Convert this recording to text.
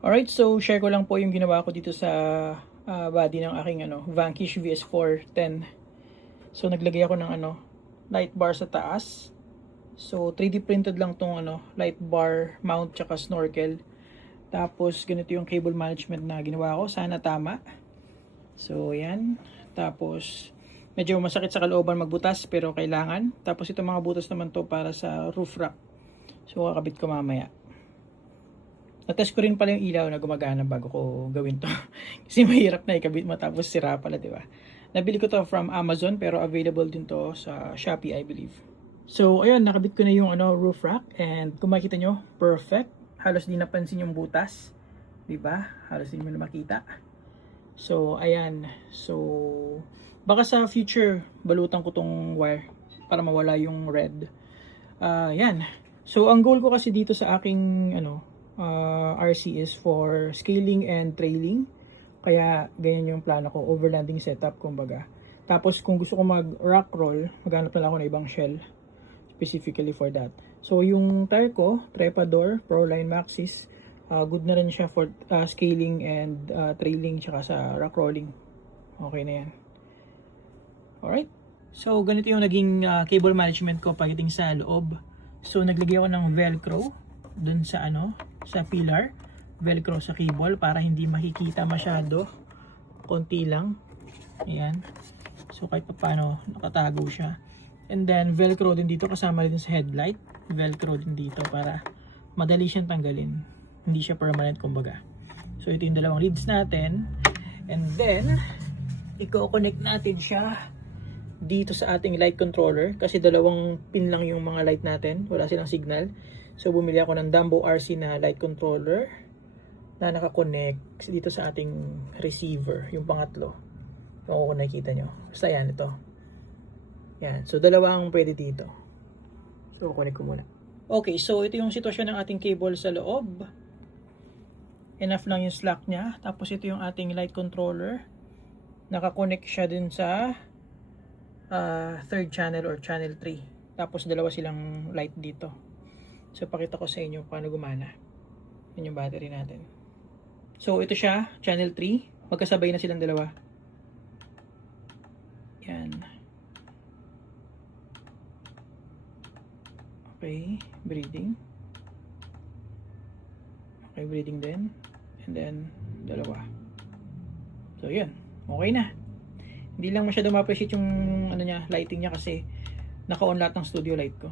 Alright, so share ko lang po yung ginawa ko dito sa body ng aking Vanquish VS410. So naglagay ako ng light bar sa taas. So 3D printed lang tong light bar mount tsaka snorkel. Tapos ganito yung cable management na ginawa ko, sana tama. So yan. Tapos medyo masakit sa kalooban magbutas pero kailangan. Tapos itong mga butas naman to para sa roof rack. So kakabit ko mamaya. Natest ko rin pala yung ilaw na gumagana bago ko gawin to. Kasi mahirap na ikabit mo tapos sira pala, di ba? Nabili ko to from Amazon pero available din to sa Shopee, I believe. So, ayun, nakabit ko na yung roof rack and kung makita nyo, perfect. Halos di napansin yung butas. Di ba? Halos di mo na makita. So, ayan. So, baka sa future, balutan ko tong wire para mawala yung red. Yan. So, ang goal ko kasi dito sa aking RC is for scaling and trailing. Kaya ganyan yung plano ko, overlanding setup kumbaga. Tapos kung gusto ko mag rock roll, maghanap na lang ako ng ibang shell specifically for that. So yung tire ko, Trepador Proline Maxxis, good na rin siya for scaling and trailing tsaka sa rock rolling. Okay na yan. Alright. So ganito yung naging cable management ko pagdating sa loob. So naglagay ako ng velcro dun sa sa pillar, velcro sa cable para hindi makikita masyado, konti lang. Ayan, so kahit pa paano nakatago siya. And then velcro din dito kasama din sa headlight, velcro din dito para madali siyang tanggalin, hindi siya permanent kumbaga. So ito yung dalawang leads natin, and then i-connect natin siya dito sa ating light controller kasi dalawang pin lang yung mga light natin, wala silang signal. So bumili ako ng Dumbo RC na light controller na nakakonect dito sa ating receiver, yung pangatlo. Kung nakikita nyo. Basta yan, ito. Yan. So dalawa ang pwede dito. So connect ko muna. Okay, so ito yung sitwasyon ng ating cable sa loob. Enough lang yung slack niya. Tapos ito yung ating light controller. Nakakonect siya din sa third channel or channel 3. Tapos dalawa silang light dito. So pakita ko sa inyo paano gumana. Yan yung battery natin. So ito siya, channel 3. Magkasabay na silang dalawa. Yan. Okay, breathing. Okay, breathing din. And then dalawa. So yan, okay na. Hindi lang masyado ma-appreciate yung lighting niya kasi naka-on lahat ng studio light ko.